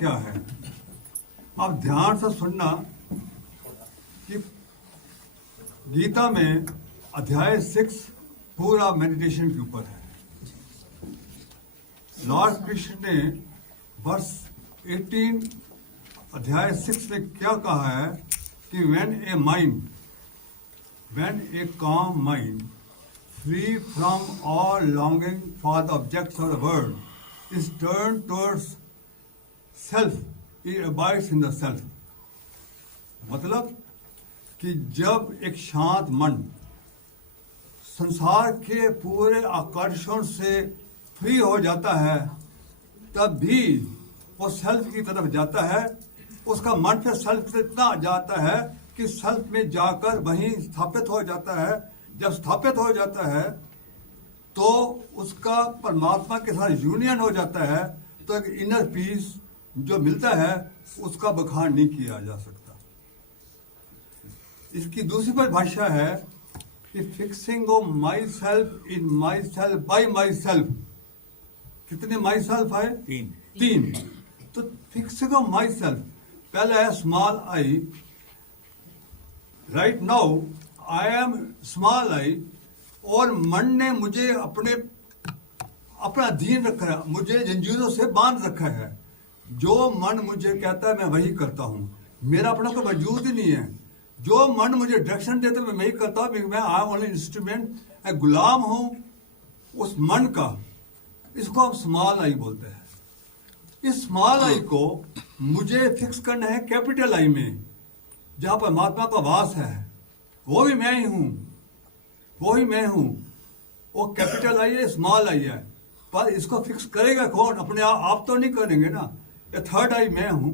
क्या है। आप ध्यान से सुनना कि गीता में अध्याय 6 पूरा मेडिटेशन के ऊपर है। लॉर्ड कृष्ण ने वर्ष 18 अध्याय 6 में क्या कहा है कि when a calm mind free from all longing for the objects of the world is turned towards self, it abides in the self। मतलब कि जब एक शांत मन संसार के पूरे आकर्षण से फ्री हो जाता है तब भी वो सेल्फ की तरफ जाता है। उसका मन फिर सेल्फ से इतना जाता है कि सेल्फ में जाकर वहीं स्थापित हो जाता है। जब स्थापित हो जाता है तो उसका परमात्मा के साथ यूनियन हो जाता है, तो एक इनर पीस जो मिलता है उसका बखान नहीं किया जा सकता। इसकी दूसरी परिभाषा है कि fixing of my self in my self by my self. कितने माई सेल्फ है? तीन। तो फिक्सिंग ऑफ माई सेल्फ, पहला है small I. Right now I am small I, और मन ने मुझे अपना अधीन रखा है, मुझे जंजीरों से बांध रखा है। जो मन मुझे कहता है मैं वही करता हूं, मेरा अपना कोई वजूद ही नहीं है। जो मन मुझे डायरेक्शन देता है मैं वही करता हूं। मैं आई एम ओनली इंस्ट्रूमेंट, गुलाम हूं उस मन का। इसको हम स्मॉल आई बोलते हैं। इस स्मॉल आई को मुझे फिक्स करना है कैपिटल आई में, जहां पर परमात्मा का वास है। वो भी मैं ही हूं, वो ही मैं हूं। वो कैपिटल आई है, स्मॉल आई है, पर इसको फिक्स करेगा कौन? अपने आप तो नहीं करेंगे ना। ये थर्ड आई मैं हूं,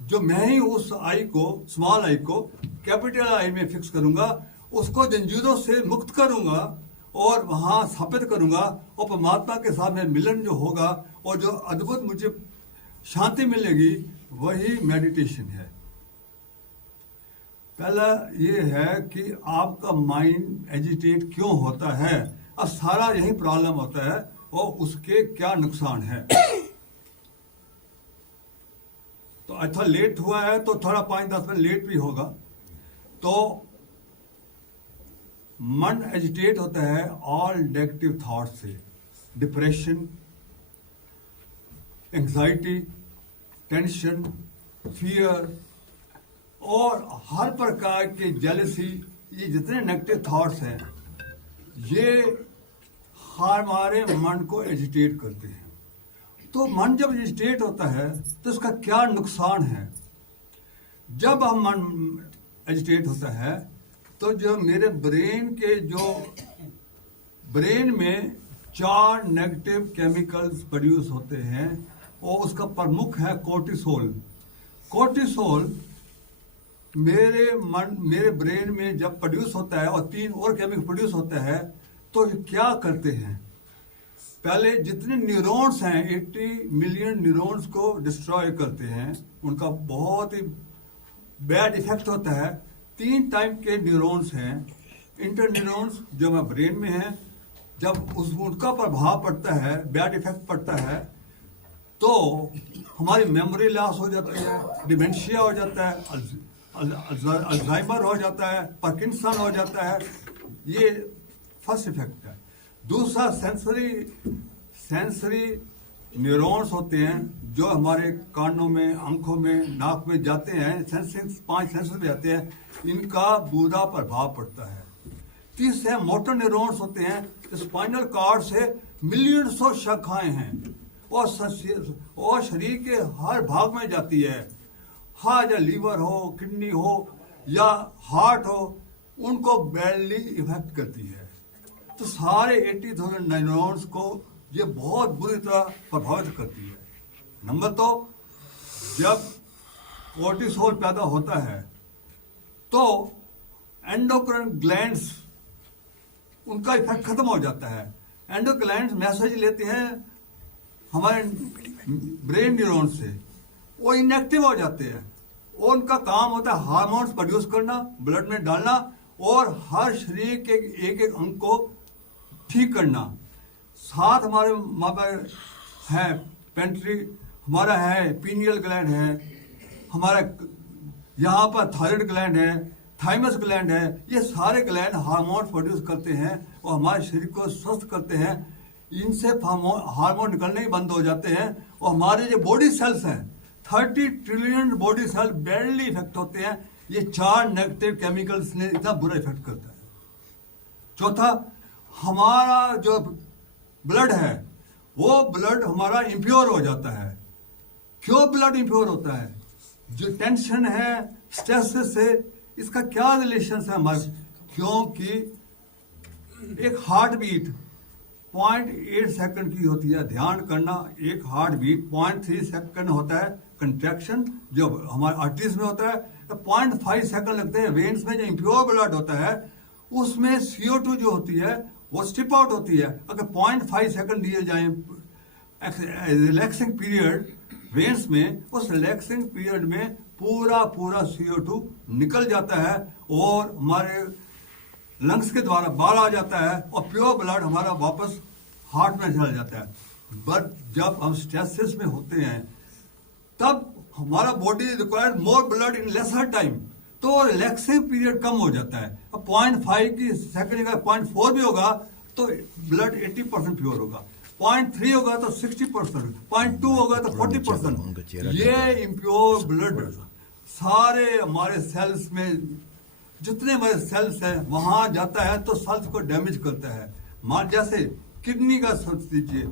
जो मैं ही उस आई को, स्मॉल आई को कैपिटल आई में फिक्स करूंगा, उसको जंजीरों से मुक्त करूंगा और वहां स्थापित करूंगा। और परमात्मा के साथ में मिलन जो होगा और जो अद्भुत मुझे शांति मिलेगी, वही मेडिटेशन है। पहला ये है कि आपका माइंड एजिटेट क्यों होता है। अब सारा यही प्रॉब्लम होता है और उसके क्या नुकसान है। तो अच्छा लेट हुआ है तो थोड़ा 5-10 मिनट लेट भी होगा। तो मन एजिटेट होता है ऑल नेगेटिव थॉट से, डिप्रेशन, एंजाइटी, टेंशन, फियर और हर प्रकार के जेलसी। ये जितने नेगेटिव थॉट्स हैं ये हमारे मन को एजिटेट करते हैं। तो मन जब एजिटेट होता है तो इसका क्या नुकसान है। जब हम मन एजिटेट होता है तो जो मेरे ब्रेन में 4 नेगेटिव केमिकल्स प्रोड्यूस होते हैं, और उसका प्रमुख है कोर्टिसोल। कोर्टिसोल मेरे ब्रेन में जब प्रोड्यूस होता है और 3 और केमिकल प्रोड्यूस होता है, तो क्या करते हैं? पहले जितने न्यूरॉन्स हैं 80 मिलियन न्यूरॉन्स को डिस्ट्रॉय करते हैं। उनका बहुत ही बैड इफेक्ट होता है। 3 टाइप के न्यूरॉन्स हैं। इंटर न्यूरॉन्स जो हमारे ब्रेन में है, जब उनका प्रभाव पड़ता है, बैड इफेक्ट पड़ता है, तो हमारी मेमोरी लॉस हो जाती है, डिमेंशिया हो जाता है, अल्जाइमर हो जाता है, पार्किंसन हो जाता है। ये फर्स्ट इफेक्ट है। दूसरा सेंसरी न्यूरॉन्स होते हैं जो हमारे कानों में, आंखों में, नाक में जाते हैं। 5 सेंसर में जाते हैं, इनका बुरा प्रभाव पड़ता है। तीसरे मोटर न्यूरॉन्स होते हैं, स्पाइनल कॉर्ड से मिलियंसों शाखाएं हैं और शरीर के हर भाग में जाती है। या लीवर हो, किडनी हो या हार्ट हो, उनको बैडली इफेक्ट करती है। तो सारे 80,000 न्यूरॉन्स को ये बहुत बुरी तरह प्रभावित करती है। नंबर 2, जब कोर्टिसोल पैदा होता है तो एंडोक्राइन ग्लैंड्स, उनका इफेक्ट खत्म हो जाता है। एंडोक्राइन मैसेज लेते हैं हमारे ब्रेन न्यूरॉन से, वो इनएक्टिव हो जाते हैं। और उनका काम होता है हार्मोन्स प्रोड्यूस करना, ब्लड में डालना और हर शरीर के एक अंग को ठीक करना। साथ हमारे है पेंट्री, हमारा है पीनियल ग्लैंड है, हमारा यहाँ पर थायराइड ग्लैंड है, थाइमस ग्लैंड है। ये सारे ग्लैंड हार्मोन प्रोड्यूस करते हैं और हमारे शरीर को स्वस्थ करते हैं। इनसे हार्मोन निकलने ही बंद हो जाते हैं और हमारे जो बॉडी सेल्स हैं 30 trillion body cell badly effect होते हैं। ये 4 नेगेटिव केमिकल्स ने इतना बुरा इफेक्ट करता है। चौथा, हमारा जो ब्लड है वो ब्लड हमारा इम्प्योर हो जाता है। क्यों ब्लड इम्प्योर होता है? जो टेंशन है, स्ट्रेस से, इसका क्या रिलेशन है हमारे? क्योंकि एक हार्ट बीट 0.8 सेकंड की होती है। ध्यान करना, एक हार्ट बीट 0.3 सेकंड होता है कंट्रैक्शन जो हमारे आर्टरीज में होता है, 0.5 सेकंड लगते हैं वेन्स में। जो इम्प्योर ब्लड होता है उसमें CO2 जो होती है वो स्टिप आउट होती है। अगर 0.5 सेकंड दिए जाए रिलैक्सिंग पीरियड वेन्स में, उस रिलैक्सिंग पीरियड में पूरा CO2 निकल जाता है और हमारे लंग्स के द्वारा बाहर आ जाता है और प्योर ब्लड हमारा वापस हार्ट में चला जाता है। बट जब हम स्ट्रेसेस में होते हैं तब हमारा body required more blood in lesser time, तो रिलैक्सिंग पीरियड कम हो जाता है। अब 0.5 की सेकंड का 0.4 भी होगा तो ब्लड 80% प्योर होगा, 0.3 होगा तो 60%, 0.2 होगा तो 40%। ये इम्प्योर ब्लड सारे हमारे सेल्स में, जितने हमारे सेल्स हैं वहां जाता है तो सेल्स को डैमेज करता है। मान जैसे किडनी का सोच लीजिए,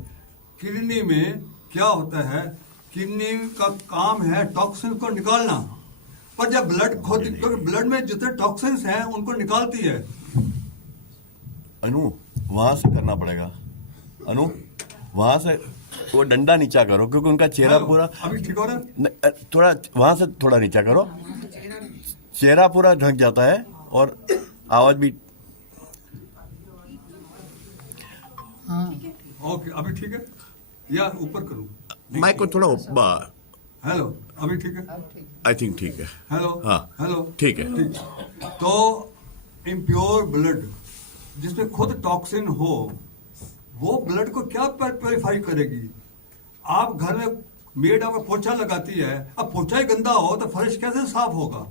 किडनी में क्या होता है? किडनी का काम है टॉक्सिन को निकालना, पर जब ब्लड खुद, तो ब्लड में जितने टॉक्सिन्स हैं उनको निकालती है। अनु वहां से करना पड़ेगा, अनु वहां से वो डंडा नीचा करो क्योंकि उनका चेहरा पूरा अभी ठीक हो रहा है। थोड़ा वहां से थोड़ा नीचा करो, चेहरा पूरा ढक जाता है और आवाज भी। ओके, अभी ठीक है या ऊपर करूं? माइक को थोड़ा ऊपर। हेलो, अभी ठीक है? आई थिंक ठीक है। हेलो, हाँ हेलो, ठीक है। तो इम्प्योर ब्लड जिसमें खुद टॉक्सिन हो वो ब्लड को क्या प्योरीफाई करेगी? आप घर में मेड अगर पोछा लगाती है, अब पोछा ही गंदा हो तो फर्श कैसे साफ होगा?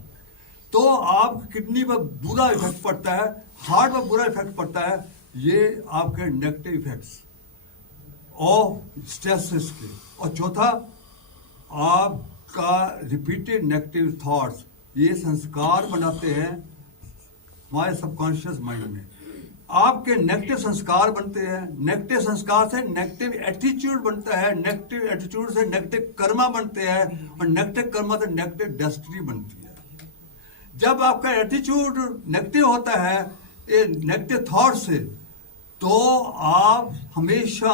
तो आप किडनी पर बुरा इफेक्ट पड़ता है, हार्ट पर बुरा इफेक्ट पड़ता है। ये आपके नेगेटिव इफेक्ट्स ऑफ स्ट्रेस के। और चौथा, आपका रिपीटेड नेगेटिव थॉट्स, ये संस्कार बनाते हैं हमारे सबकॉन्शियस माइंड में। आपके नेगेटिव संस्कार बनते हैं, नेगेटिव संस्कार से नेगेटिव एटीट्यूड बनता है, नेगेटिव एटीट्यूड से नेगेटिव कर्मा बनते हैं और नेगेटिव कर्मा से नेगेटिव डेस्टिनी बनती है। जब आपका एटीट्यूड नेगेटिव होता है ये नेगेटिव थॉट से, तो आप हमेशा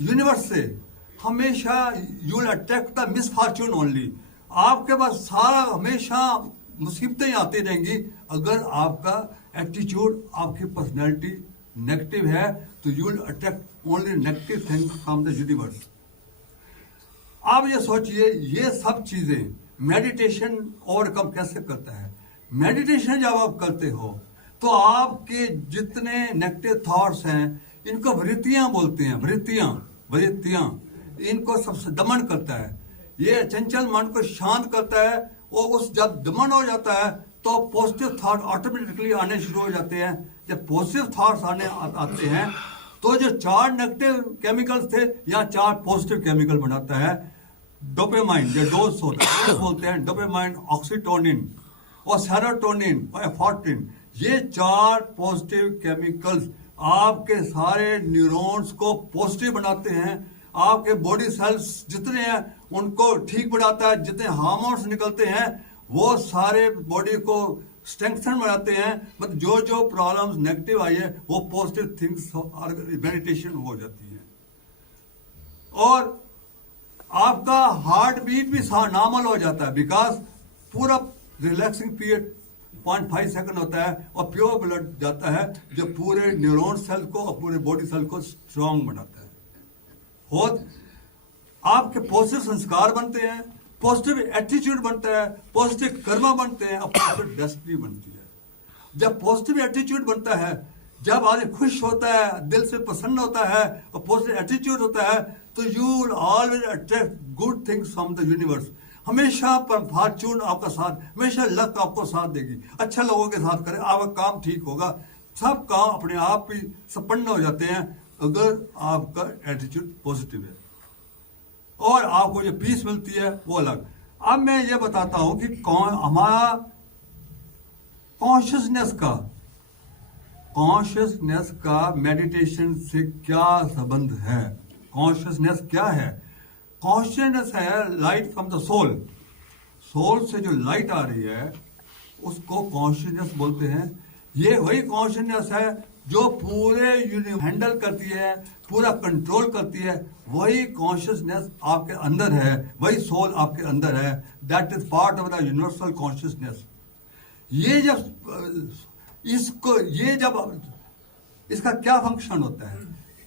यूनिवर्स से हमेशा you will attract the misfortune only. आपके पास सारा हमेशा मुसीबतें आती रहेंगी। अगर आपका एटीट्यूड, आपकी पर्सनैलिटी नेगेटिव है तो you will attract only negative thing from the universe. आप ये सोचिए, ये सब चीजें मेडिटेशन ओवरकम कैसे करता है? मेडिटेशन जब आप करते हो तो आपके जितने नेगेटिव थॉट्स हैं इनको वृत्तियां बोलते हैं, वृत्तियां इनको सबसे दमन करता है। ये चंचल मन को शांत करता है और उस जब दमन हो जाता है तो पॉजिटिव थॉट ऑटोमेटिकली आने शुरू हो जाते हैं। जब पॉजिटिव थॉट्स आते हैं तो जो 4 नेगेटिव केमिकल्स थे या 4 पॉजिटिव केमिकल बनाता है। डोपामाइन, जो डोज होता है बोलते हैं डोपामाइन, ऑक्सीटोनिन और सेरोटोनिन और एफॉर्टिन। ये 4 पॉजिटिव केमिकल्स आपके सारे न्यूरॉन्स को पॉजिटिव बनाते हैं। आपके बॉडी सेल्स जितने हैं उनको ठीक बनाता है। जितने हार्मोन्स निकलते हैं वो सारे बॉडी को स्ट्रेंथन बनाते हैं। मतलब जो जो प्रॉब्लम्स नेगेटिव आई है वो पॉजिटिव थिंग्स मेडिटेशन हो जाती है। और आपका हार्ट बीट भी नॉर्मल हो जाता है, बिकॉज पूरा रिलैक्सिंग पीरियड 0.5 सेकंड होता है और प्योर ब्लड जाता है जो पूरे न्यूरॉन सेल को और पूरे बॉडी सेल को स्ट्रांग बनाता है। और आपके पॉजिटिव संस्कार बनते हैं, पॉजिटिव एटीट्यूड बनता है, पॉजिटिव कर्मा बनते हैं और पॉजिटिव डेस्टिनी बनती है। जब पॉजिटिव एटीट्यूड बनता है, जब आदमी खुश होता है, दिल से प्रसन्न होता है और पॉजिटिव एटीट्यूड होता है, तो you will always attract good things from the universe. हमेशा पर फॉर्चून आपका साथ, हमेशा लक आपको साथ देगी। अच्छा लोगों के साथ करें, आपका काम ठीक होगा, सब काम अपने आप ही संपन्न हो जाते हैं अगर आपका एटीट्यूड पॉजिटिव है, और आपको जो पीस मिलती है वो अलग। अब मैं ये बताता हूं कि कौन हमारा कॉन्शियसनेस का मेडिटेशन से क्या संबंध है। कॉन्शियसनेस क्या है? कॉन्शियसनेस है light from the soul. Soul से जो लाइट आ रही है उसको कॉन्शियसनेस बोलते हैं। ये वही कॉन्शियसनेस है जो पूरे यूनिवर्स हैंडल करती है, पूरा कंट्रोल करती है। वही कॉन्शियसनेस आपके अंदर है, वही सोल आपके अंदर है। That is part of the universal consciousness. ये जब इसका क्या फंक्शन होता है?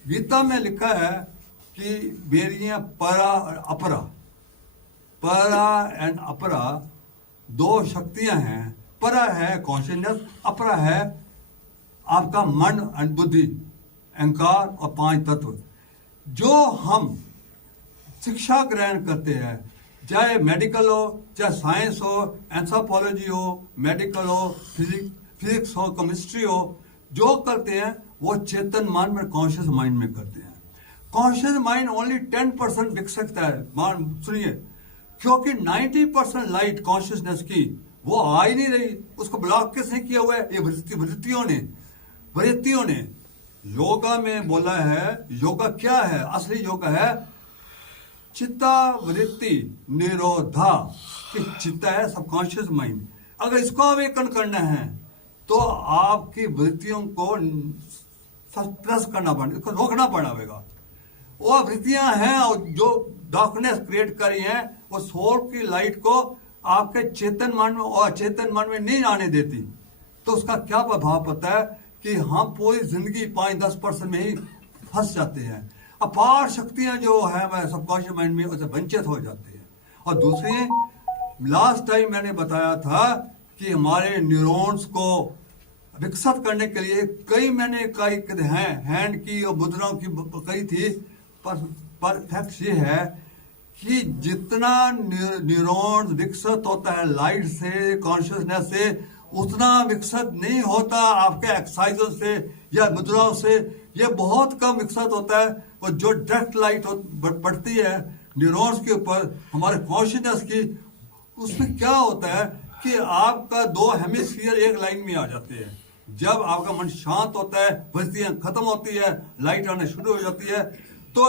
गीता में लिखा है कि बेरियां परा और अपरा, परा एंड अपरा दो शक्तियां हैं। परा है कॉन्शियसनेस, अपरा है आपका मन एंड बुद्धि, अहंकार और 5 तत्व। जो हम शिक्षा ग्रहण करते हैं, चाहे मेडिकल हो, चाहे साइंस हो, एंथ्रोपोलॉजी हो, मेडिकल हो, फिजिक्स हो, केमिस्ट्री हो, जो करते हैं वो चेतन माइंड में, कॉन्शियस माइंड में करते हैं। कॉन्शियस माइंड ओनली 10% विक सकता है। सुनिए, क्योंकि 90% लाइट कॉन्शियसनेस की वो आ ही नहीं रही। उसको ब्लॉक किसने किया हुआ है? ये वृत्तियों ने। योगा में बोला है, योगा क्या है? असली योगा है चित्ता वृत्ति निरोधा। कि चित्ता है सबकॉन्शियस माइंड। अगर इसको अवेकन करना है तो आपकी वृत्तियों को सप्रेस करना पड़ेगा, इसको रोकना पड़ेगा। वो वृत्तियां हैं और जो डार्कनेस क्रिएट करी हैं, वो सोल की लाइट को आपके चेतन मन में और अचेतन मन में नहीं आने देती। तो उसका क्या प्रभाव पड़ता है कि हम पूरी जिंदगी 5-10% में ही फंस जाते हैं। अपार शक्तियां जो है हमारे सबकॉन्शियस माइंड में, उसे वंचित हो जाती है। और दूसरी, लास्ट टाइम मैंने बताया था कि हमारे न्यूरॉन्स को विकसित करने के लिए कई हैंड की और मुद्राओं की कई थी। पर फैक्ट ये है कि जितना न्यूरॉन्स विकसित होता है लाइट से, कॉन्शियसनेस से, उतना विकसित नहीं होता आपके एक्सरसाइजों से या मुद्राओं से। ये बहुत कम विकसित होता है। और जो डायरेक्ट लाइट पड़ती है न्यूरॉन्स के ऊपर हमारे कॉन्शियसनेस की, उसमें क्या होता है कि आपका 2 हेमिस्फीयर एक लाइन में आ जाते हैं। जब आपका मन शांत होता है, वृत्तियां खत्म होती है, लाइट आना शुरू हो जाती है, तो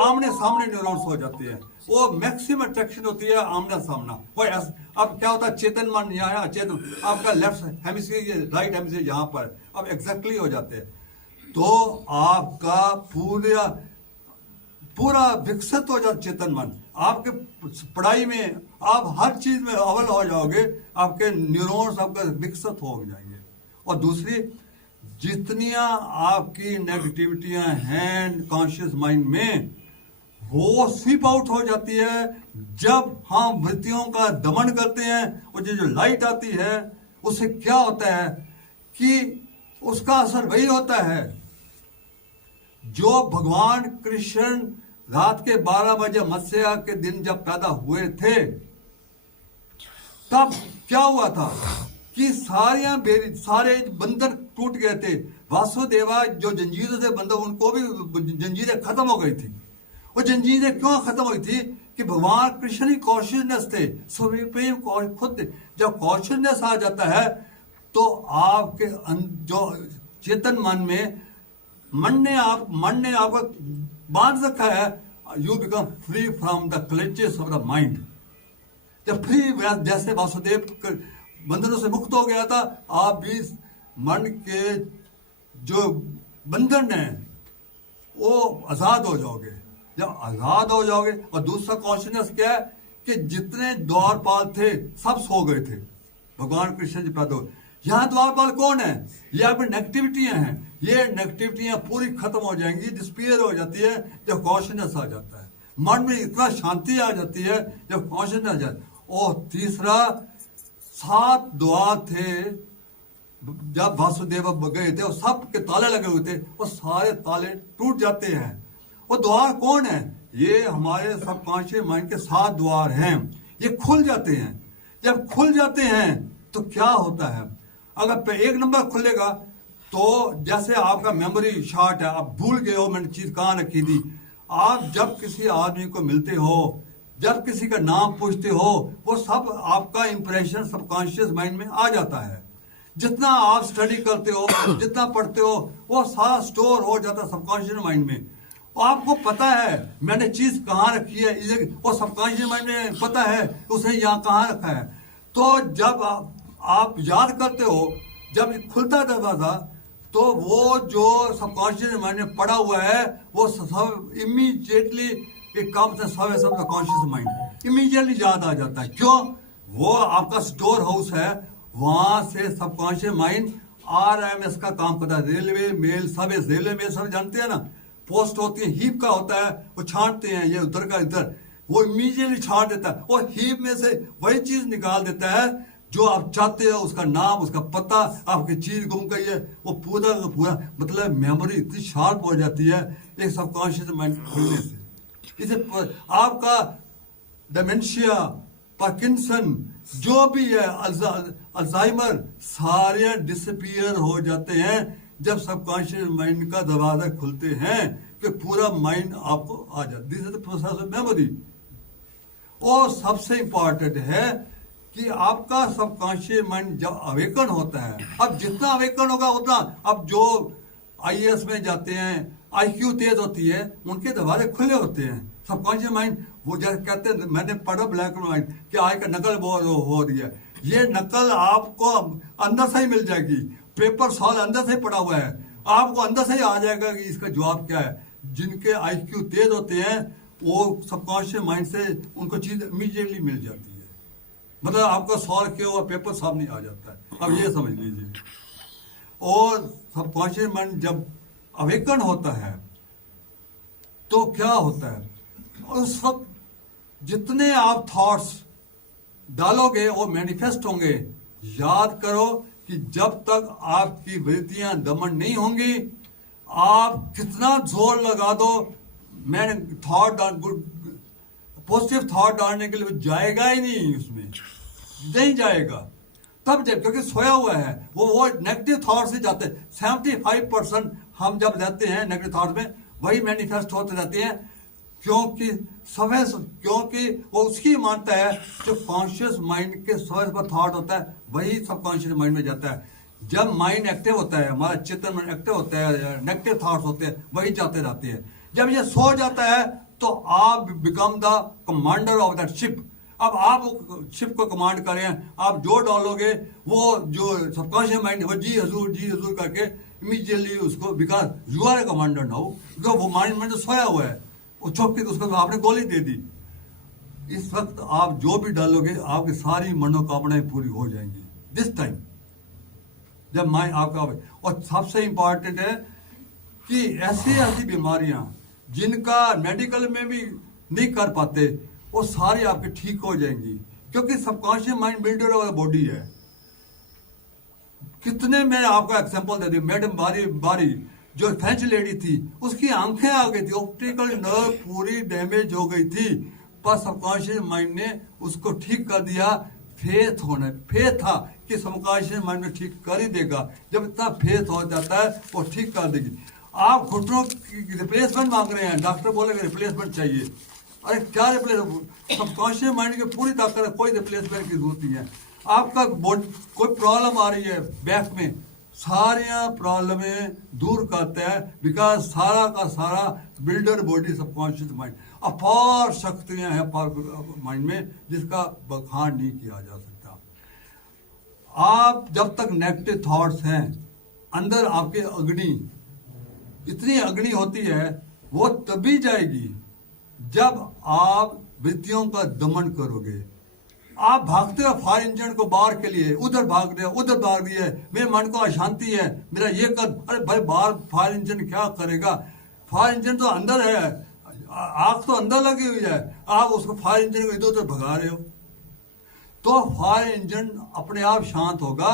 आमने सामने न्यूरॉन्स हो जाते हैं। वो मैक्सिमम अट्रैक्शन होती है आमना सामना। वो अब क्या होता है, चेतन मन यहाँ है, चेतन आपका लेफ्ट हेमिस्फीयर, राइट हेमिस्फीयर यहाँ पर अब एग्जैक्टली हो जाते हैं। तो आपका पूरा विकसित हो जाता चेतन मन। आपके पढ़ाई में आप हर चीज में अव्वल हो जाओगे, आपके न्यूरॉन्स आपका विकसित हो जाएंगे। और दूसरी, जितनियां आपकी नेगेटिविटियां हैं कॉन्शियस माइंड में, वो स्वीप आउट हो जाती है जब हम वृत्तियों का दमन करते हैं। और जो लाइट आती है उससे क्या होता है कि उसका असर वही होता है जो भगवान कृष्ण रात के 12 बजे मत्स्य के दिन जब पैदा हुए थे, तब क्या हुआ था कि सारे बंधन टूट गए थे। वासुदेवा जो जंजीरों से बंधे, उनको भी जंजीरें खत्म हो गई थी। वो जंजीरें क्यों खत्म हुई थी कि भगवान कृष्ण ही कॉन्शियसनेस थे, प्रेम खुद थे। जब कॉन्शियसनेस आ जाता है तो आपके जो चेतन मन ने आपको बांध रखा है, you become free from the clutches of the mind. जब फ्री, जैसे वासुदेव बंधनों से मुक्त हो गया था, आप भी मन के जो बंधन है वो आजाद हो जाओगे। जब आजाद हो जाओगे, और दूसरा कॉन्शियसनेस क्या है कि जितने द्वारपाल थे सब सो गए थे भगवान कृष्ण जी पैदा हुए। यहाँ द्वारपाल कौन है? ये आपकी नेगेटिविटियां हैं। ये नेगेटिविटियां पूरी खत्म हो जाएंगी, डिस्पीयर हो जाती है जब कॉन्शियसनेस आ जाता है। मन में इतना शांति आ जाती है जब कॉन्शियसनेस आ जाता है। और तीसरा, 7 द्वार थे जब वासुदेव गए थे और सब के ताले लगे हुए थे, और सारे ताले टूट जाते हैं। वो द्वार कौन है? ये हमारे सबकॉन्शियस माइंड के 7 द्वार हैं, ये खुल जाते हैं। जब खुल जाते हैं तो क्या होता है, अगर 1 नंबर खुलेगा तो जैसे आपका मेमोरी शॉर्ट है, आप भूल गए हो मैंने चीज कहाँ रखी थी। आप जब किसी आदमी को मिलते हो, जब किसी का नाम पूछते हो, वो सब आपका इंप्रेशन सबकॉन्शियस माइंड में आ जाता है। जितना आप स्टडी करते हो, जितना पढ़ते हो, वो सारा स्टोर हो जाता है सबकॉन्शियस माइंड में। और आपको पता है मैंने चीज कहाँ रखी है, वो सबकॉन्शियस माइंड में पता है उसने यहाँ कहाँ रखा है। तो जब आप याद करते हो, जब खुलता दरवाजा, तो वो जो सबकॉन्शियस माइंड में पड़ा हुआ है वो सब इमीडिएटली एक काम से सबकॉन्शियस माइंड इमीडिएटली याद आ जाता है। क्यों? वो आपका स्टोर हाउस है, वहां से सबकॉन्शियस माइंड RMS का काम करता है। रेलवे मेल सब, रेलवे मेल सब जानते हैं ना, पोस्ट होती है, हीप का होता है, वो छांटते हैं ये उधर का इधर, वो इमीडिएटली छांट देता है। वो हीप में से वही चीज निकाल देता है जो आप चाहते हो, उसका नाम, उसका पता, आपकी चीज गुम गई है, वो पूरा का पूरा, मतलब मेमोरी इतनी शार्प हो जाती है एक सबकॉन्शियस माइंड खुलने से। इसे आपका डिमेंशिया, पार्किंसन, जो भी है, अल्जाइमर, सारे डिसअपीयर हो जाते हैं जब सबकॉन्शियस माइंड का दरवाजा खुलते हैं कि पूरा माइंड आपको आ जाता है। This is the process of memory. और सबसे इंपॉर्टेंट है कि आपका सबकॉन्शियस माइंड जब अवेकन होता है, अब जितना अवेकन होगा उतना, अब जो IAS में जाते हैं, IQ तेज होती है, उनके दरवाजे खुले होते हैं। सबकॉन्शियस माइंड, वो जैसे कहते हैं, मैंने पढ़ा ब्लैक एंड व्हाइट कि आज का नकल बहुत हो रही है, ये नकल आपको अंदर से ही मिल जाएगी। पेपर सॉल्व अंदर से ही पड़ा हुआ है, आपको अंदर से ही आ जाएगा कि इसका जवाब क्या है। जिनके IQ तेज होते हैं वो सबकॉन्शियस माइंड से उनको चीज इमीडिएटली मिल जाती है, मतलब आपका सॉल्व किया हुआ पेपर सामने आ जाता है। अब ये समझ लीजिए। और सबकॉन्शियस माइंड जब अवेकन होता है तो क्या होता है, उस वक्त जितने आप थॉट्स डालोगे वो मैनिफेस्ट होंगे। याद करो कि जब तक आपकी वृत्तियां दमन नहीं होंगी, आप कितना जोर लगा दो, मैंने थॉट पॉजिटिव थॉट डालने के लिए जाएगा ही नहीं, उसमें नहीं जाएगा। तब जब, क्योंकि सोया हुआ है वो नेगेटिव थॉट से जाते हैं। 75% हम जब रहते हैं नेगेटिव थॉट में, वही मैनिफेस्ट होते रहते हैं। क्योंकि वो उसकी मानता है जो कॉन्शियस माइंड के सर्च पर थॉट होता है वही सबकॉन्शियस माइंड में जाता है। जब माइंड एक्टिव होता है, हमारा चेतन मन एक्टिव होता है, नेगेटिव थॉट्स होते हैं, वही जाते रहते हैं। जब ये सो जाता है तो आप become the commander of that ship. अब आप शिप को कमांड कर रहे हैं, आप जो डालोगे वो जो सबकॉन्शियस माइंड वो जी हजूर करके इमीडिएटली उसको, because you are a commander now, because वो माइंड में जो सोया हुआ है वो चौक के उसको आपने गोली दे दी। इस वक्त आप जो भी डालोगे आपकी सारी मनोकामनाएं पूरी हो जाएंगी दिस टाइम, जब माइंड आपका। और सबसे इंपॉर्टेंट है कि ऐसी बीमारियां जिनका मेडिकल में भी नहीं कर पाते, वो सारी आपकी ठीक हो जाएंगी, क्योंकि सबकॉन्शियस माइंड बिल्डर वाला बॉडी है। कितने मैं आपका एग्जांपल दे दी, मैडम बारी जो फ्रेंच लेडी थी, उसकी आंखें आ गई थी, ऑप्टिकल नर्व पूरी डैमेज हो गई थी, पर सबकॉन्शियस माइंड ने उसको ठीक कर दिया। फेथ था कि सबकॉन्शियस माइंड में ठीक कर ही देगा। जब इतना फेथ हो जाता है वो ठीक कर देगी। आप घुटनों की रिप्लेसमेंट मांग रहे हैं, डॉक्टर बोलेगा रिप्लेसमेंट चाहिए। अरे क्या रिप्लेसमेंट, सबकॉन्शियस माइंड की पूरी ताकत है, कोई रिप्लेसमेंट की जरूरत नहीं है। आपका कोई प्रॉब्लम आ रही है बैक में, सारियां प्रॉब्लमें दूर करता है, बिकॉज सारा का सारा बिल्डर बॉडी सबकॉन्शियस माइंड। अपार शक्तियां हैं माइंड में जिसका बखान नहीं किया जा सकता। आप जब तक नेगेटिव थॉट्स हैं, अंदर आपके अग्नि, इतनी अग्नि होती है, वो तभी जाएगी जब आप वृत्तियों का दमन करोगे। आप भागते हो फायर इंजन को बाहर के लिए, उधर भाग रहे हो, उधर भाग रही है, मेरे मन को अशांति है, मेरा ये कर, अरे भाई बाहर फायर इंजन क्या करेगा, फायर इंजन तो अंदर है, आग तो अंदर लगी हुई है, आप उसको फायर इंजन को इधर उधर भगा रहे हो। तो फायर इंजन अपने आप शांत होगा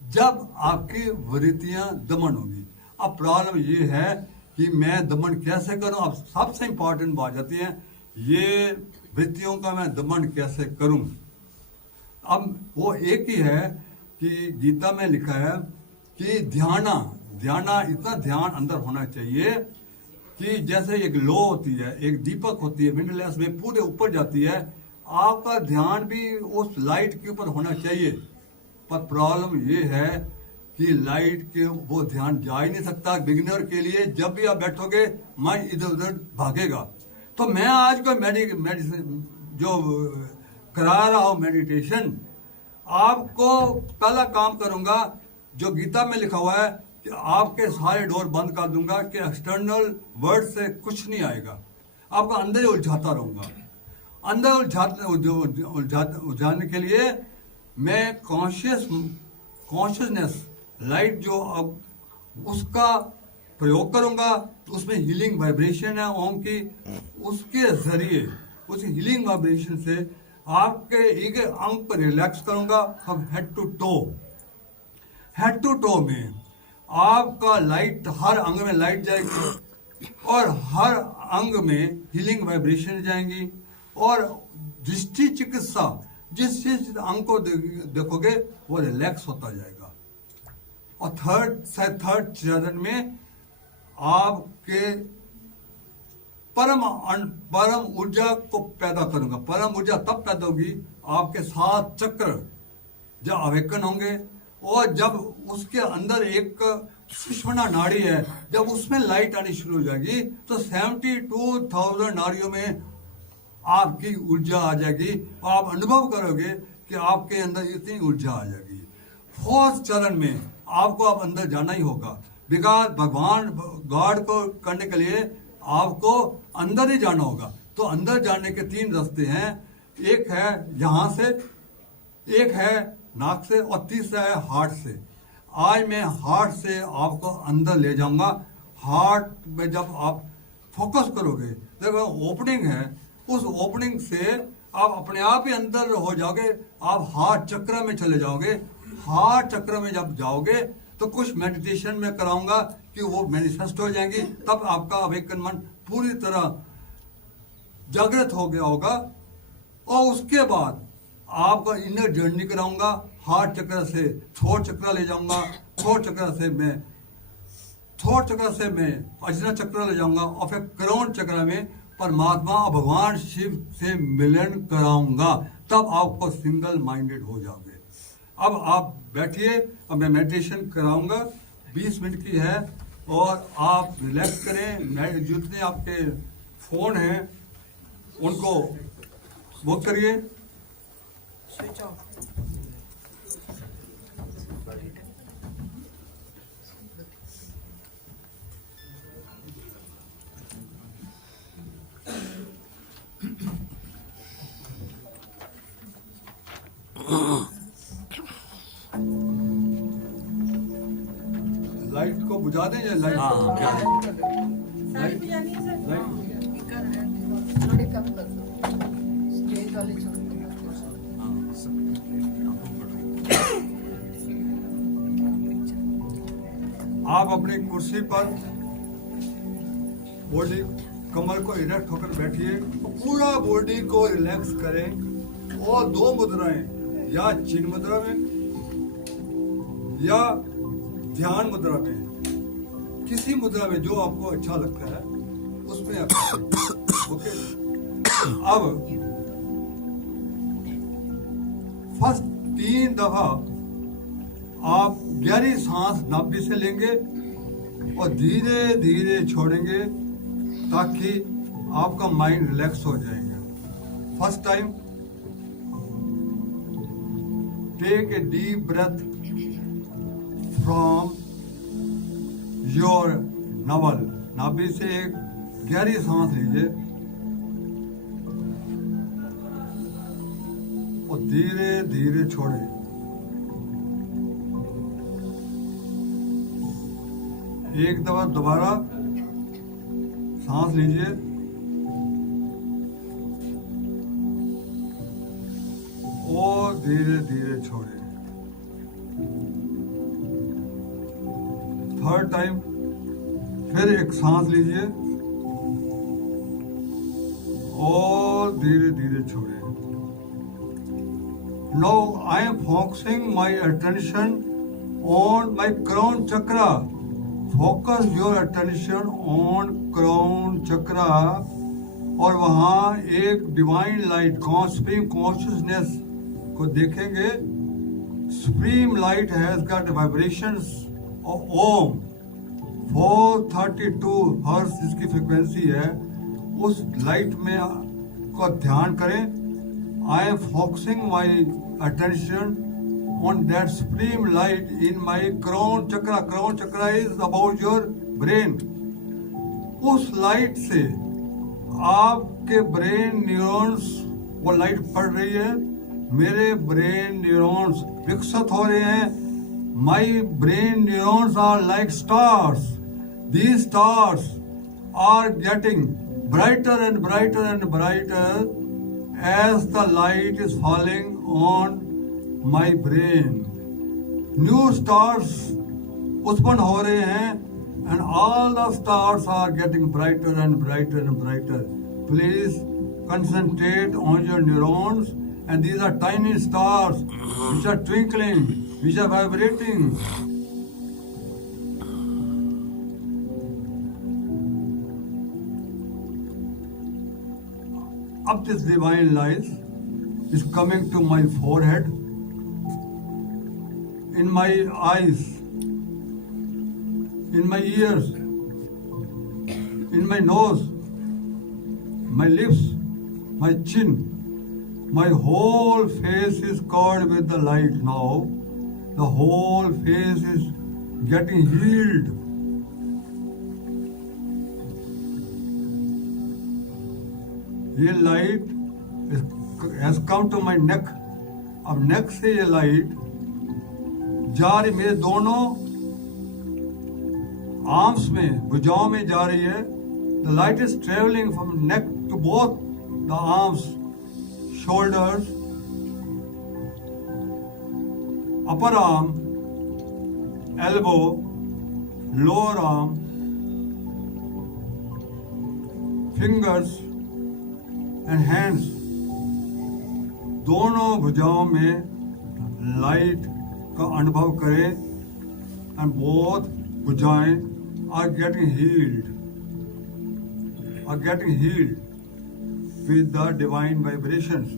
जब आपकी वृत्तियां दमन होगी। अब प्रॉब्लम ये है कि मैं दमन कैसे करूं। अब सबसे इंपॉर्टेंट बात आती है ये वृत्तियों का मैं दमन कैसे करूं। अब वो एक ही है कि गीता में लिखा है कि ध्याना इतना ध्यान अंदर होना चाहिए कि जैसे एक लो होती है, एक दीपक होती है, मिडलेस में पूरे ऊपर जाती है, आपका ध्यान भी उस लाइट के ऊपर होना चाहिए। पर प्रॉब्लम ये है कि लाइट के वो ध्यान जा ही नहीं सकता बिगिनर के लिए। जब भी आप बैठोगे माइंड इधर उधर भागेगा। तो मैं आज को मेडिसिन जो करा रहा हूं मेडिटेशन, आपको पहला काम करूंगा जो गीता में लिखा हुआ है कि आपके सारे डोर बंद कर दूंगा कि एक्सटर्नल वर्ड से कुछ नहीं आएगा। आपको अंदर ही उलझाता रहूंगा। अंदर उलझाने के लिए मैं कॉन्शियसनेस लाइट जो अब उसका प्रयोग करूंगा। उसमें हीलिंग वाइब्रेशन है ओम की, उसके जरिए उस हीलिंग वाइब्रेशन से आपके एक अंग पर रिलैक्स करूंगा। हम हेड टू टो में आपका लाइट, हर अंग में लाइट जाएगी और हर अंग में हीलिंग वाइब्रेशन जाएंगी। और दृष्टि चिकित्सा, जिस चीज अंग को देखोगे वो रिलैक्स होता जाएगा। और थर्ड चरण में आपके परम ऊर्जा को पैदा करूंगा। परम ऊर्जा तब पैदा होगी आपके 7 चक्र जब अवेकन होंगे और जब उसके अंदर एक सुषुम्ना नाड़ी है, जब उसमें लाइट आनी शुरू हो जाएगी तो 72,000 नाड़ियों में आपकी ऊर्जा आ जाएगी और आप अनुभव करोगे कि आपके अंदर इतनी ऊर्जा आ जाएगी। 4th चरण में आपको अब अंदर जाना ही होगा। बिकॉज भगवान गॉड को करने के लिए आपको अंदर ही जाना होगा। तो अंदर जाने के 3 रास्ते हैं। एक है यहां से, एक है नाक से और तीसरा है हार्ट से। आज मैं हार्ट से आपको अंदर ले जाऊंगा। हार्ट में जब आप फोकस करोगे, देखो ओपनिंग है, उस ओपनिंग से आप अपने आप ही अंदर हो जाओगे। आप हार्ट चक्र में चले जाओगे। हार्ट चक्र में जब जाओगे तो कुछ मेडिटेशन में कराऊंगा कि वो मैनिफेस्ट हो जाएंगी। तब आपका अवेकन मन पूरी तरह जागृत हो गया होगा। और उसके बाद आपका इनर जर्नी कराऊंगा। हार्ट चक्र से थ्रोट चक्र ले जाऊंगा। थ्रोट चक्र से मैं अजना चक्र ले जाऊंगा और फिर करोड़ चक्र में परमात्मा और भगवान शिव से मिलन कराऊंगा। तब आपको सिंगल माइंडेड हो जाओगे। अब आप बैठिए, अब मैं मेडिटेशन कराऊंगा। 20 मिनट की है और आप रिलैक्स करें। जितने आपके फोन हैं उनको वो करिए। Switch off. लाइट को बुझा दें या लाइट सारी बुझानी है सर। स्पीकर है, थोड़ी कम कर दो। स्टेज वाली छोड़ दो। आप अपनी कुर्सी पर बॉडी कमर को इरेक्ट होकर बैठिए। पूरा बॉडी को रिलैक्स करें और 2 मुद्राएं, या चिन्ह मुद्रा में या ध्यान मुद्रा में, किसी मुद्रा में जो आपको अच्छा लगता है उसमें आप ओके। अब फर्स्ट 3 दफा आप गहरी सांस नाभि से लेंगे और धीरे धीरे छोड़ेंगे ताकि आपका माइंड रिलैक्स हो जाएगा। First time, take a deep breath from your navel. नाभि से एक गहरी सांस लीजिए और धीरे धीरे छोड़े। एक दफा दोबारा सांस लीजिए और धीरे धीरे छोड़े। थर्ड टाइम फिर एक सांस लीजिए और धीरे धीरे छोड़िए. Now I am focusing my attention on my crown chakra. Focus your attention on crown chakra. और वहाँ एक डिवाइन लाइट सुप्रीम कॉन्शियसनेस को देखेंगे. Supreme light has got vibrations of Om 432 hertz जिसकी फ्रिक्वेंसी है. उस लाइट में को ध्यान करें. I am focusing my attention on that supreme light in my crown chakra. Crown chakra is about your brain. उस लाइट से आपके ब्रेन न्यूरॉन्स वो लाइट पड़ रही है. मेरे ब्रेन न्यूरॉन्स विकसित हो रहे हैं. My brain neurons are like stars. These stars are getting brighter and brighter and brighter as the light is falling on my brain. New stars उत्पन्न हो रहे हैं and all the stars are getting brighter and brighter and brighter. Please concentrate on your neurons, and these are tiny stars which are twinkling, which are vibrating. Up this divine light is coming to my forehead, in my eyes, in my ears, in my nose, my lips, my chin. My whole face is covered with the light now. The whole face is getting healed. ये light has come to my neck. अब नेक से ये light जा रही मेरे दोनों arms में, भुजाओं में जा रही है. The light is travelling from neck to both the arms, shoulders, upper arm, elbow, lower arm, fingers and hands. दोनों भुजाओं में लाइट का अनुभव करें. एंड बोथ भुजाएं are getting healed with the divine vibrations.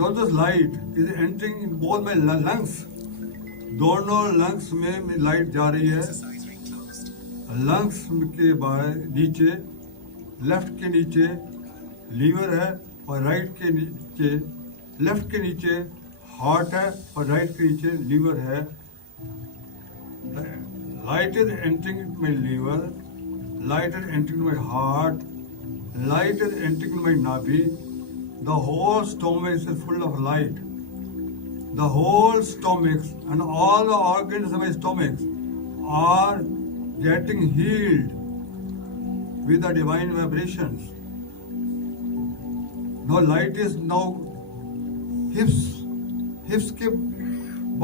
Now this light is entering in both my lungs. दोनों lungs में light जा रही है. लंग्स के बाहर नीचे, लेफ्ट के नीचे लीवर है और राइट के नीचे, लेफ्ट के नीचे हार्ट है और राइट के नीचे लीवर है. Light is entering my liver, light is entering my heart, light is entering my navi. The whole stomach is full of light. The whole stomach and all the organs of my stomach are getting healed with the divine vibrations. Now light is now hips के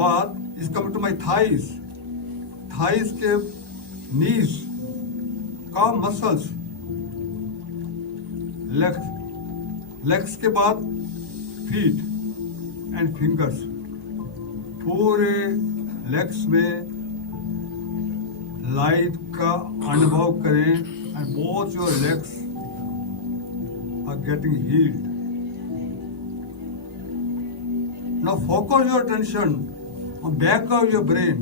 बाद is coming to my thighs. Thighs के knees का muscles, legs के बाद feet and fingers. पूरे legs में light का अनुभव करें and both your legs are getting healed. Now focus your attention on back of your brain.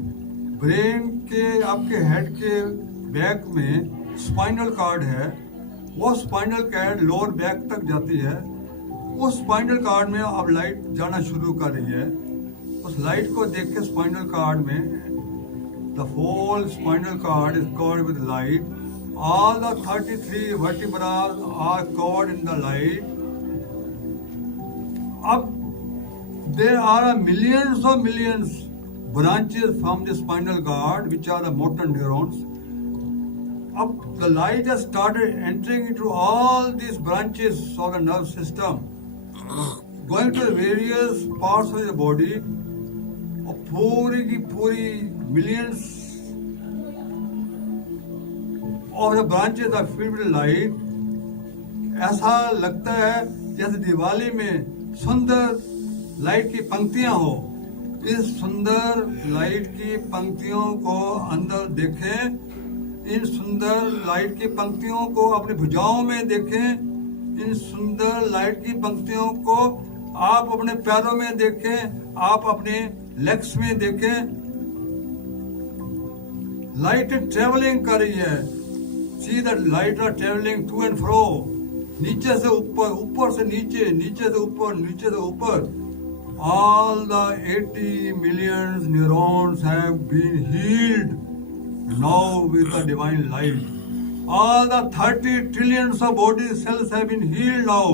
Brain के आपके हेड के बैक में स्पाइनल कार्ड है. वो स्पाइनल कार्ड लोअर बैक तक जाती है. उस स्पाइनल कार्ड में अब लाइट जाना शुरू कर रही है. उस लाइट को देख के स्पाइनल कार्ड में the whole spinal cord is covered with light. All the 33 vertebrae are covered in the light. अब there are millions branches from the spinal cord, which are the motor neurons. Up the light has started entering into all these branches of the nerve system, going to the various parts of the body. और पूरी की पूरी millions of the branches are filled with light. ऐसा लगता है जैसे दिवाली में सुंदर लाइट की पंक्तियां हो। इस सुंदर लाइट की पंक्तियों को अंदर देखें, इन सुंदर लाइट की पंक्तियों को अपनी भुजाओं में देखें, इन सुंदर लाइट की पंक्तियों को आप अपने पैरों में देखें, आप अपने लेग्स में देखें। लाइट ट्रेवलिंग कर रही है। See that light are travelling to and fro, नीचे से ऊपर, ऊपर से नीचे, नीचे से ऊपर, नीचे से ऊपर। All the 80 million neurons have been healed now with the divine light. All the 30 trillions of body cells have been healed now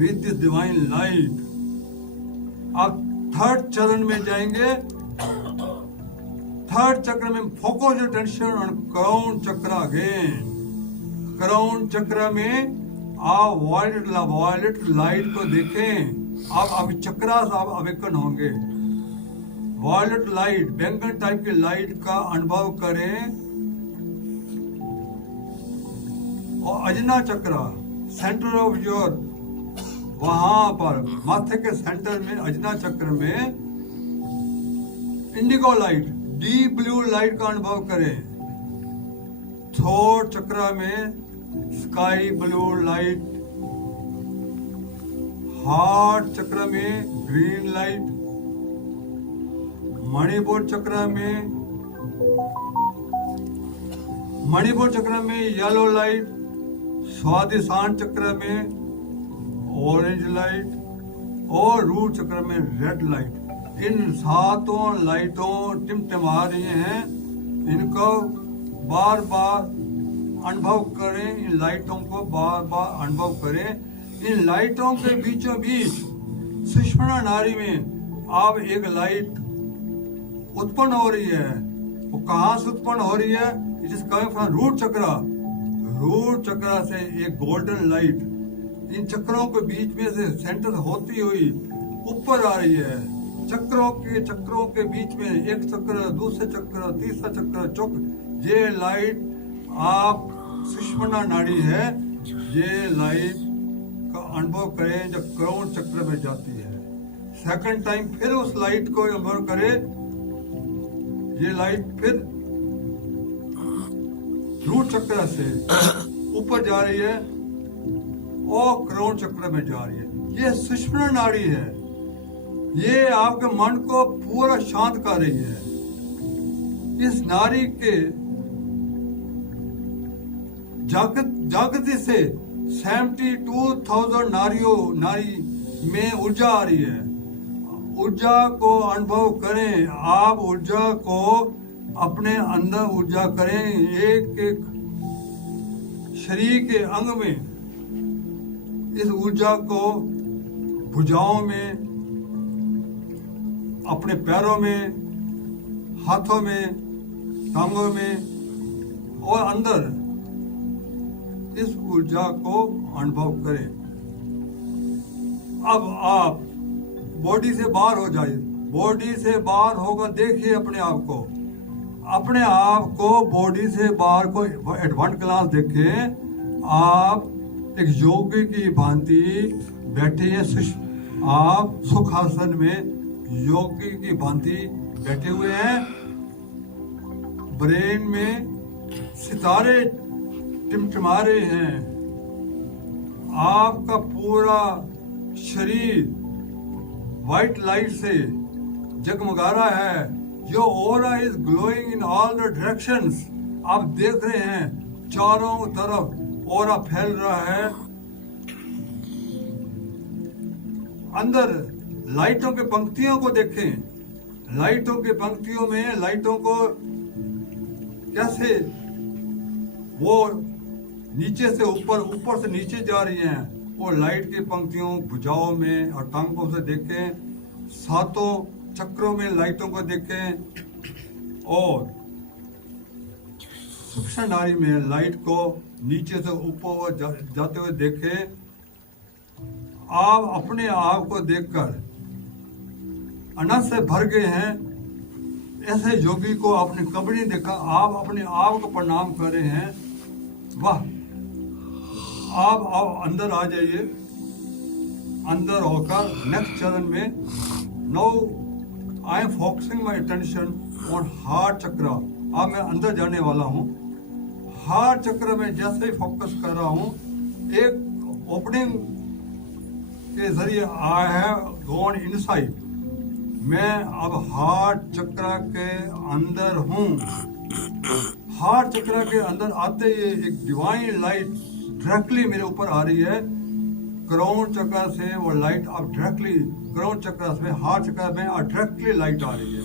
with this divine light. अब थर्ड चरण में जाएंगे। थर्ड चक्र में focus your attention on crown चक्र again. Crown चक्र में आप वायलेट लाइट को देखें। आप अभी चक्रा से आप अवेकन होंगे। वायलेट लाइट, बैंगन टाइप की लाइट का अनुभव करें। और अजना चक्र, सेंटर ऑफ योर, वहां पर माथे के सेंटर में अजना चक्र में Indigo light, deep blue light का अनुभव करें। थ्रोट चक्र में स्काई ब्लू लाइट, हार्ट चक्र में ग्रीन लाइट, मणिपुर चक्र में येलो लाइट, स्वादिष्ठान चक्र में ऑरेंज लाइट और रूट चक्र में रेड लाइट। इन सातों लाइटों टिमटिमा रही हैं। इनको बार बार अनुभव करें, इन लाइटों को बार बार अनुभव करें। इन लाइटों के बीचों बीच सुषुम्ना नाड़ी में अब एक लाइट उत्पन्न हो रही है। वो कहाँ से उत्पन्न हो रही है? It is coming from root chakra. Root chakra से एक गोल्डन लाइट इन चक्रों के बीच में से सेंटर होती हुई ऊपर आ रही है। चक्रों के बीच में एक चक्र, दूसरे चक्र, तीसरा चक्र, चक्र, ये लाइट आप सुषुम्ना नाड़ी है। ये लाइट का अनुभव करें जब क्राउन चक्र में जाती है। सेकंड टाइम फिर उस लाइट को अनुभव करें। ये लाइट फिर रूट चक्र से ऊपर जा रही है और क्राउन चक्र में जा रही है। ये सुषुम्ना नाड़ी है। ये आपके मन को पूरा शांत कर रही है। इस नाड़ी के जागृति से 72,000 नारी में ऊर्जा आ रही है। ऊर्जा को अनुभव करें। आप ऊर्जा को अपने अंदर ऊर्जा करें। एक एक शरीर के अंग में इस ऊर्जा को भुजाओं में, अपने पैरों में, हाथों में, टांगों में और अंदर इस ऊर्जा को अनुभव करें। अब आप बॉडी से बाहर हो जाइए। बॉडी से बाहर होकर देखिए अपने आप को। अपने आप को बॉडी से बाहर को एट वन क्लास देखें। आप एक योगी की भांति बैठे हैं। आप सुखासन में योगी की भांति बैठे हुए हैं। ब्रेन में सितारे टिमटिमा रहे हैं। आपका पूरा शरीर व्हाइट लाइट से जगमगा रहा है। Your aura is glowing in all the directions. आप देख रहे हैं चारों तरफ ऑरा फैल रहा है। अंदर लाइटों के पंक्तियों को देखें। लाइटों के पंक्तियों में लाइटों को कैसे वो नीचे से ऊपर, ऊपर से नीचे जा रही हैं। वो लाइट की पंक्तियों भुजाओं में और टांगों से देखें। सातों चक्रों में लाइटों को देखें और सूक्ष्म नाड़ी में लाइट को नीचे से ऊपर जाते हुए देखें। आप अपने आप को देखकर आनंद से भर गए हैं। ऐसे योगी को आपने कभी नहीं देखा। आप अपने आप को प्रणाम कर रहे हैं, वाह। आप अंदर आ जाइए, अंदर होकर नेक्स्ट चरण में now I am focusing my attention on heart chakra. अब मैं अंदर जाने वाला हूँ। हार्ट चक्र में जैसे ही फोकस कर रहा हूँ, एक ओपनिंग के जरिए आई हैव गॉन इनसाइड। मैं अब हार्ट चक्र के अंदर हूँ। हार्ट चक्र के अंदर आते ही एक डिवाइन लाइट डायरेक्टली मेरे ऊपर आ रही है। क्राउन चक्र से वो लाइट अब डायरेक्टली क्राउन चक्र में, हार्ट चक्र में डायरेक्टली लाइट आ रही है।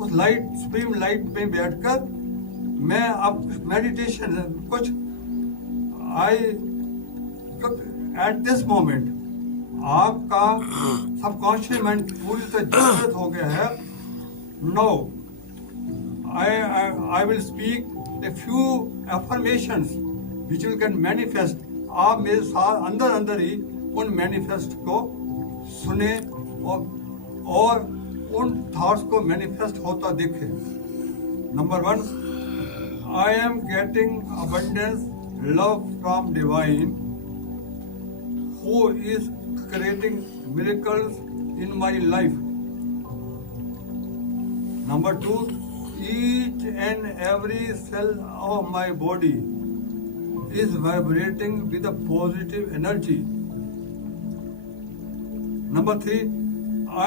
उस लाइट सुप्रीम लाइट में बैठकर मैं अब मेडिटेशन कुछ एट दिस मोमेंट आपका सबकॉन्शियस माइंड पूरी तरह जागृत हो गया है। Now I will speak a few affirmations which will can manifest. आप मेरे साथ अंदर अंदर ही उन मैनिफेस्ट को सुने और उन थॉट्स को मैनिफेस्ट होता देखे। Number 1, I am getting abundance love from divine who is creating miracles in my life. Number 2, each and every cell of my body is vibrating with a positive energy. Number 3,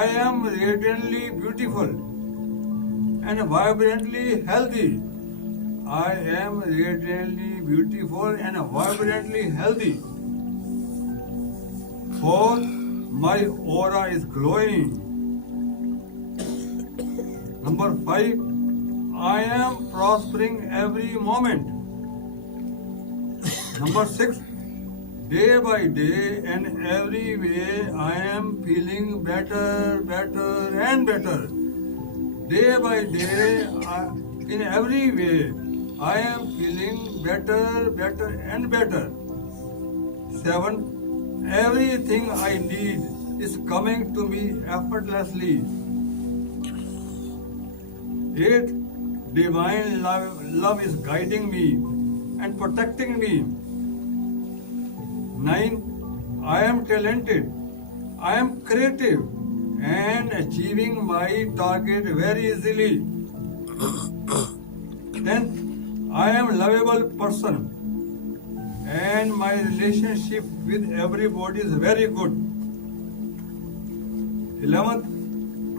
I am radiantly beautiful and vibrantly healthy. I am radiantly beautiful and vibrantly healthy. 4, my aura is glowing. Number 5, I am prospering every moment. Number 6, day by day and every way I am feeling better, better and better. Day by day, in every way, I am feeling better, better and better. 7, everything I need is coming to me effortlessly. 8, divine love is guiding me and protecting me. 9, I am talented, I am creative and achieving my target very easily. 10, I am a lovable person and my relationship with everybody is very good. 11th,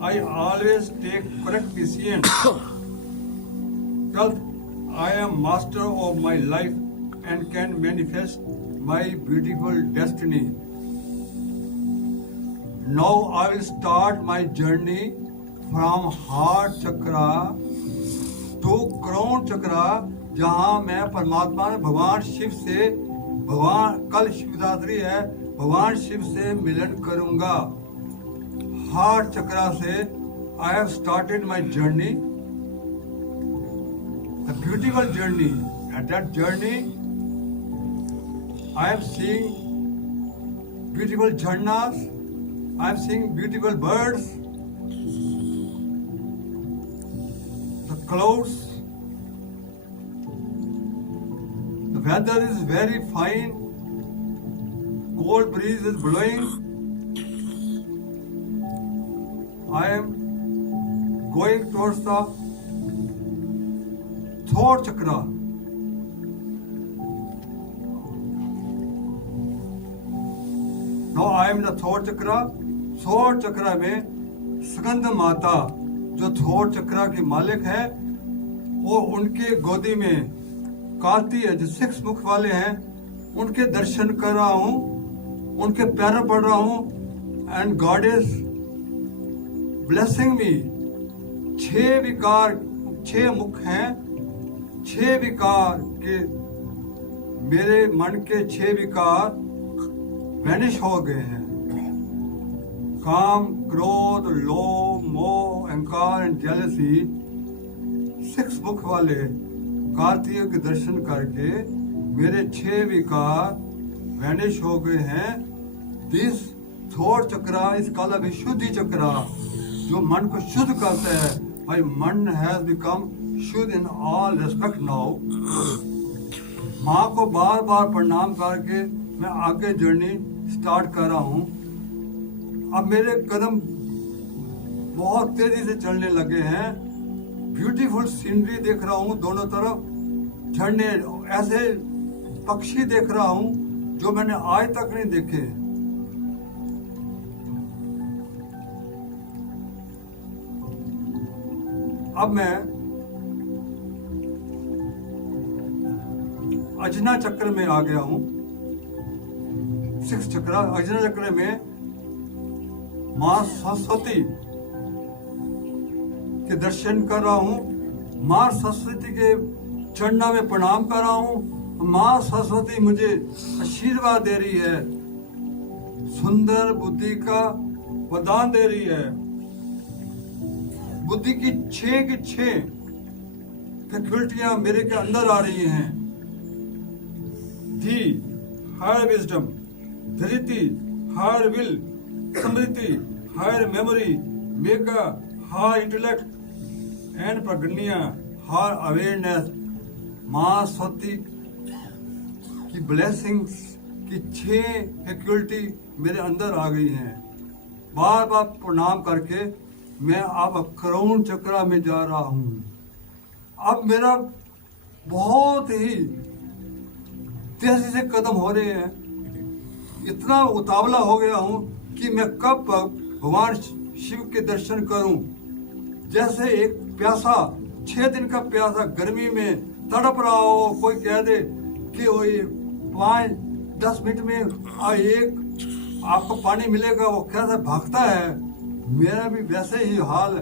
I always take correct decisions. 12th, I am master of my life and can manifest my beautiful destiny. Now I will start my journey from heart chakra to crown chakra, जहां मैं परमात्मा में भगवान शिव से, भगवान कल शिवरात्रि है, भगवान शिव से मिलन करूंगा। हार्ट चक्रा से I have started my journey, a beautiful journey. At that journey, I am seeing beautiful jharnas, I am seeing beautiful birds, the clouds, the weather is very fine, cold breeze is blowing. I am going towards the throat chakra. Now I am in the throat chakra. Throat chakra में स्कंद माता जो throat चक्रा की मालिक है, वो उनके गोदी में कार्ती है जो 6 मुख वाले हैं, उनके दर्शन कर रहा हूँ, उनके पैरों पड़ रहा हूँ। And God is blessing me. 6 विकार, 6 मुख हैं, 6 विकार के, मेरे मन के 6 विकार वैनिश हो गए हैं। काम, क्रोध, लोभ, मोह, अहंकार एंड जेलसी, 6 मुख वाले कार्तिक के दर्शन करके मेरे 6 विकार वैनिश हो गए हैं। दिस थॉट चक्रा इस काला विशुद्धि चक्रा जो मन को शुद्ध करता है, My मन has become शुद्ध in all respect now. माँ को बार बार प्रणाम करके मैं आगे जर्नी स्टार्ट कर रहा हूँ. अब मेरे कदम बहुत तेजी से चलने लगे हैं. ब्यूटीफुल सीनरी देख रहा हूँ दोनों तरफ. झरने, ऐसे पक्षी देख रहा हूँ जो मैंने आज तक नहीं देखे. अब मैं अजना चक्र में आ गया हूँ. 6 चक्र, अजना चक्र में माँ सरस्वती के दर्शन कर रहा हूँ. माँ सरस्वती के चरणों में प्रणाम कर रहा हूँ. माँ सरस्वती मुझे आशीर्वाद दे रही है, सुंदर बुद्धि का वरदान दे रही है. बुद्धि की 6 फैकल्टियां मेरे के अंदर आ रही हैं. धी, हायर विजडम, धृति, हायर विल, स्मृति, हायर मेमोरी, मेगा, हायर इंटेलेक्ट एंड प्रज्ञा, हायर अवेयरनेस. माँ सरस्वती की ब्लेसिंग्स की 6 फैकल्टी मेरे अंदर आ गई हैं. बार बार प्रणाम करके मैं अब करोड़ चक्रा में जा रहा हूँ. अब मेरा बहुत ही तेजी से कदम हो रहे हैं. इतना उतावला हो गया हूँ कि मैं कब भगवान शिव के दर्शन करूं. जैसे एक प्यासा, 6 दिन का प्यासा गर्मी में तड़प रहा हो, कोई कह दे कि वो 5-10 मिनट में एक आपको पानी मिलेगा, वो कैसे भागता है. मेरा भी वैसे ही हाल.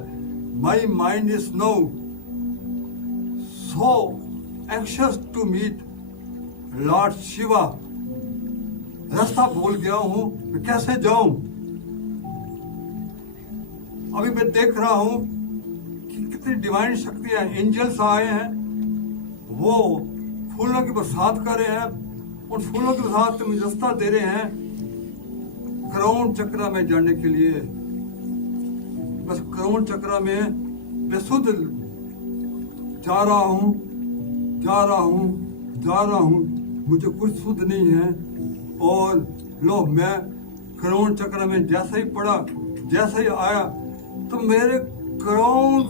My mind is no so anxious to meet lord Shiva. रास्ता भूल गया हूँ, मैं कैसे जाऊं. अभी मैं देख रहा हूँ कि कितनी डिवाइन शक्तियां, एंजल्स आए हैं, वो फूलों की बरसात कर रहे हैं. उन फूलों की बरसात से मुझे रास्ता दे रहे हैं करोड़ चक्र में जाने के लिए. बस करोड़ चक्र में बेसुध जा रहा हूँ. मुझे कुछ सुध नहीं है. और लो, मैं करोड़ चक्र में जैसे ही पड़ा, जैसे ही आया, तो मेरे करोड़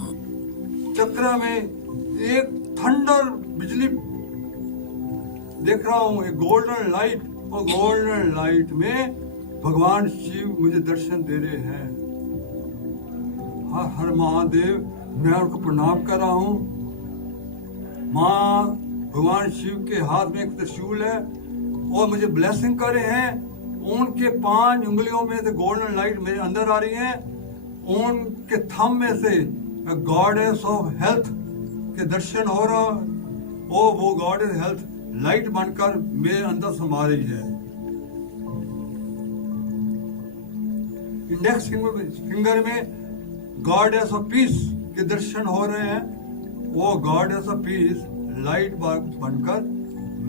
चक्र में एक थंडर बिजली देख रहा हूँ, एक गोल्डन लाइट. और गोल्डन लाइट में भगवान शिव मुझे दर्शन दे रहे हैं. हर महादेव, मैं उनको प्रणाम कर रहा हूँ. माँ भगवान शिव के हाथ में एक त्रिशूल है और मुझे ब्लेसिंग कर रहे हैं. उनके 5 उंगलियों में से गोल्डन लाइट मेरे अंदर आ रही है. उनके थंब में से गॉडेस ऑफ हेल्थ के दर्शन हो रहा, और वो गॉडेस हेल्थ लाइट बनकर मेरे अंदर समा रही है. इंडेक्स फिंगर में गॉडेस ऑफ पीस के दर्शन हो रहे हैं. वो गॉडेस ऑफ पीस लाइट बनकर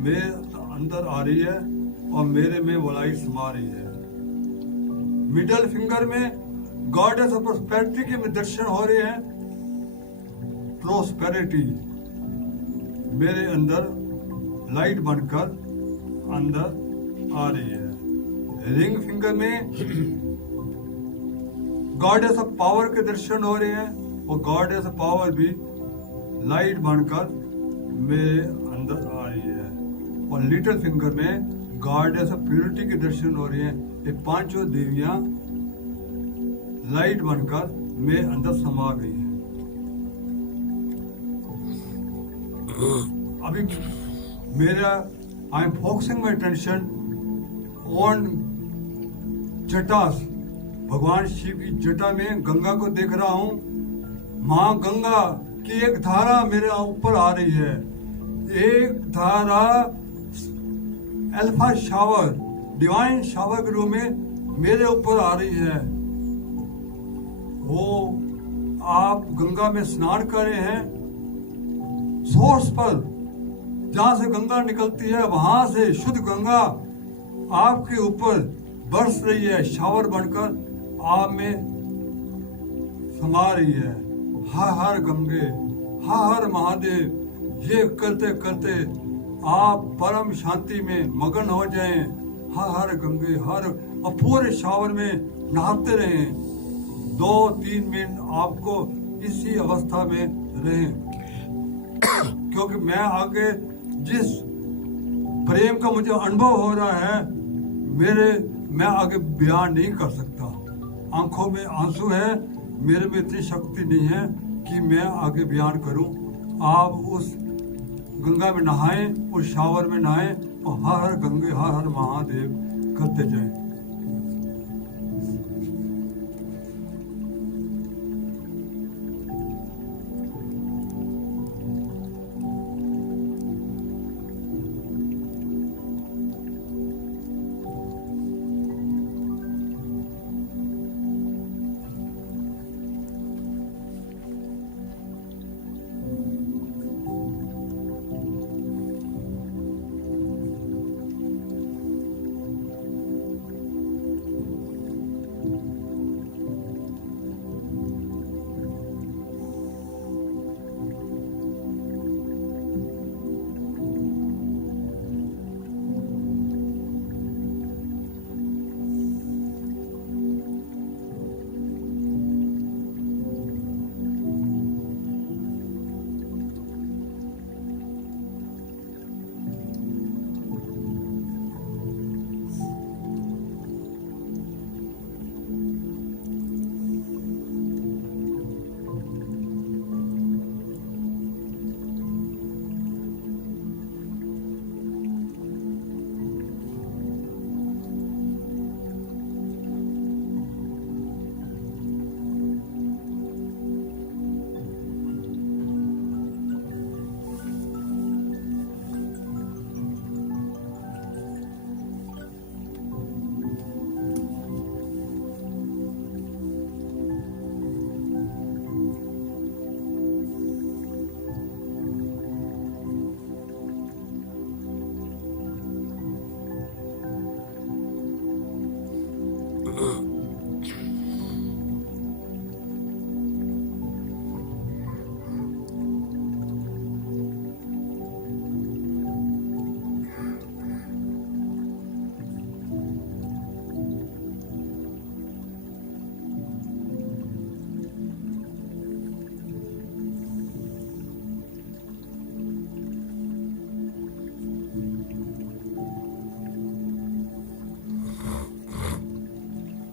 मेरे अंदर आ रही है और मेरे में वो लाइट समा रही है. मिडल फिंगर में गॉडेस ऑफ प्रोस्पेरिटी के दर्शन हो रहे हैं. प्रोस्पेरिटी मेरे अंदर लाइट बनकर अंदर आ रही है. रिंग फिंगर में गॉडेस ऑफ पावर के दर्शन हो रहे हैं और गॉडेस ऑफ पावर भी लाइट बनकर मेरे अंदर आ रही है. और लिटिल फिंगर में गॉडेस ऑफ प्योरिटी के दर्शन हो रहे हैं. ये 5 देवियां लाइट बनकर मेरे अंदर समा गई हैं. अभी मेरा I am focusing my attention on jatas. भगवान शिव की जटा में गंगा को देख रहा हूँ. माँ गंगा की एक धारा मेरे ऊपर आ रही है. एक धारा अल्फा शावर, डिवाइन शावर के रूप में मेरे ऊपर आ रही है. वो आप गंगा में स्नान कर रहे हैं. सोर्स पर जहां से गंगा निकलती है, वहां से शुद्ध गंगा आपके ऊपर बरस रही है, शावर बनकर आप में समा रही है. हर गंगे, हर महादेव। ये करते करते आप परम शांति में मगन हो जाएं। हर गंगे हर, और पूरे शावर में नहाते रहें। 2-3 मिनट आपको इसी अवस्था में रहें, क्योंकि मैं आगे जिस प्रेम का मुझे अनुभव हो रहा है, मैं आगे बयान नहीं कर सकता। आंखों में आंसू है, मेरे में इतनी शक्ति नहीं है कि मैं आगे बयान करूं। आप उस गंगा में नहाएं, उस शावर में नहाएं और हर गंगे हर महादेव करते जाएं।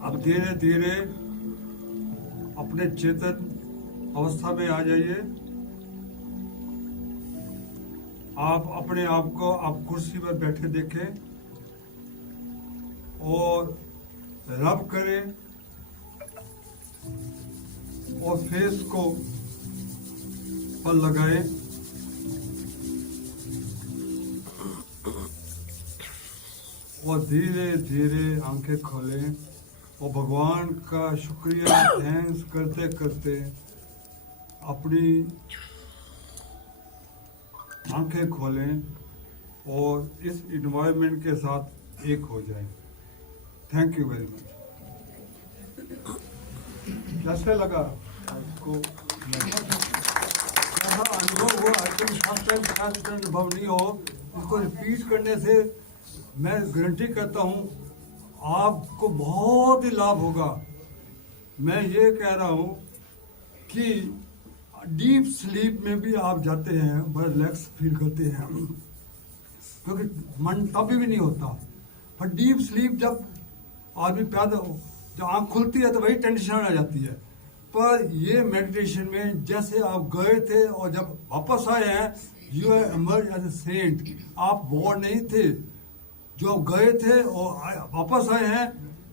अब धीरे धीरे अपने चेतन अवस्था में आ जाइए। आप अपने आप को आप कुर्सी पर बैठे देखें और रब करें और फेस को पर लगाएं। और धीरे धीरे आंखें खोलें और भगवान का शुक्रिया थैंक्स करते करते अपनी आंखें खोलें और इस इन्वायरमेंट के साथ एक हो जाएं। Thank you very much. कैसे लगा आपको? कैसा अनुभव हुआ? अनुभव नहीं हो, इसको रिपीट करने से मैं गारंटी करता हूँ आपको बहुत ही लाभ होगा। मैं ये कह रहा हूँ कि डीप स्लीप में भी आप जाते हैं, बड़ा रिलैक्स फील करते हैं, क्योंकि मन तभी भी नहीं होता। पर डीप स्लीप जब आदमी पैदा हो, जब आँख खुलती है तो वही टेंशन आ जाती है। पर ये मेडिटेशन में जैसे आप गए थे और जब वापस आए हैं, you have emerge as a saint. आप बोर्ड नहीं थे, जो गए थे और वापस आए हैं,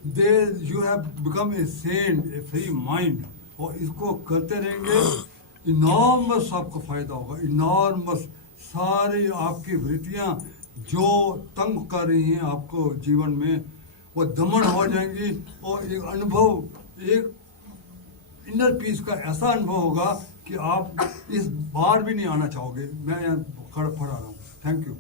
they you have become a saint, a free mind. और इसको करते रहेंगे, इनॉर्मस आपको फायदा होगा, इनॉर्मस। सारी आपकी वृत्तियां जो तंग कर रही हैं आपको जीवन में, वो दमन हो जाएंगी और एक अनुभव, एक इनर पीस का ऐसा अनुभव होगा कि आप इस बार भी नहीं आना चाहोगे। मैं यहाँ खड़ा रहा हूँ। Thank you.